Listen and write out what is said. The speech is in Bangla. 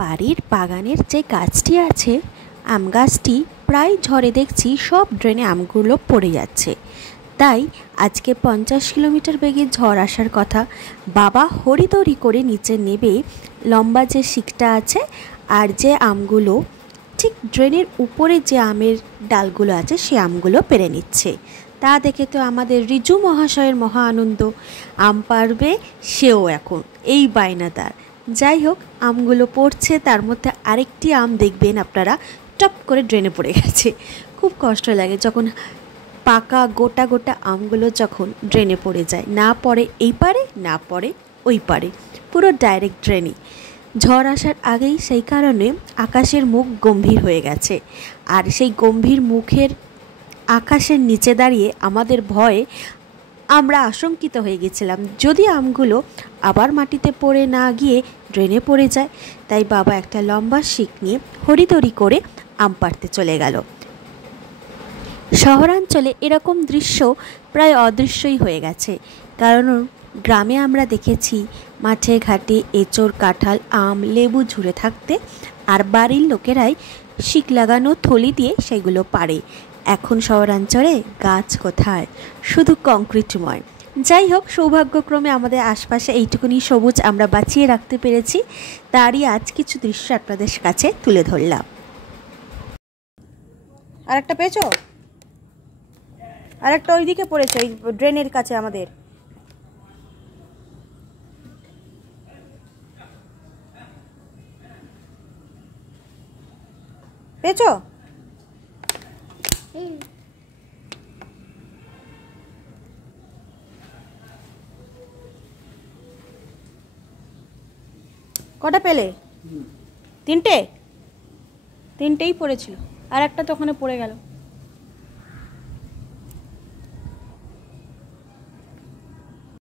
বাড়ির বাগানের যে গাছটি আছে আম গাছটি প্রায় ঝড়ে দেখছি সব ড্রেনে আমগুলো পড়ে যাচ্ছে। তাই আজকে 50 কিলোমিটার বেগে ঝড় আসার কথা, বাবা হরিদরি করে নিচে নেবে লম্বা যে শিকটা আছে আর যে আমগুলো ঠিক ড্রেনের উপরে যে আমের ডালগুলো আছে সে আমগুলো পেরে নিচ্ছে। তা দেখে তো আমাদের রিজু মহাশয়ের মহা আনন্দ, আম পারবে সেও এখন এই বায়নাদার। যাই হোক, আমগুলো পড়ছে, তার মধ্যে আরেকটি আম দেখবেন আপনারা টপ করে ড্রেনে পড়ে গেছে। খুব কষ্ট লাগে যখন পাকা গোটা গোটা আমগুলো যখন ড্রেনে পড়ে যায়, না পড়ে এই পারে না পড়ে ওই পারে, পুরো ডাইরেক্ট ড্রেনে। ঝড় আসার আগেই সেই কারণে আকাশের মুখ গম্ভীর হয়ে গেছে, আর সেই গম্ভীর মুখের আকাশের নিচে দাঁড়িয়ে আমাদের ভয়ে আমরা আশঙ্কিত হয়ে গেছিলাম যদি আমগুলো আবার মাটিতে পড়ে না গিয়ে ড্রেনে পড়ে যায়। তাই বাবা একটা লম্বা শিক নিয়ে হরিদরি করে আম পাড়তে চলে গেল। শহরাঞ্চলে এরকম দৃশ্য প্রায় অদৃশ্যই হয়ে গেছে, কারণ গ্রামে আমরা দেখেছি মাঠে ঘাটে এঁচড় কাঁঠাল আম লেবু ঝুড়ে থাকতে, আর বাড়ির লোকেরাই শিক লাগানো থলি দিয়ে সেগুলো পাড়ে। এখন শহরাঞ্চলে গাছ কোথায়, শুধু কংক্রিটময়। যাই হোক, সৌভাগ্যক্রমে আমাদের আশপাশে এইটুকুনি সবুজ আমরা বাঁচিয়ে রাখতে পেরেছি, তারই আজ কিছু দৃশ্য আপনাদের কাছে তুলে ধরলাম। আরেকটা পেয়েছো? আরেকটা ওইদিকে পড়েছে, ওই ড্রেনের কাছে আমাদের। পেয়েছো? কটা পেলে? তিনটেই পড়েছিল, আর একটা তো ওখানে পড়ে গেল।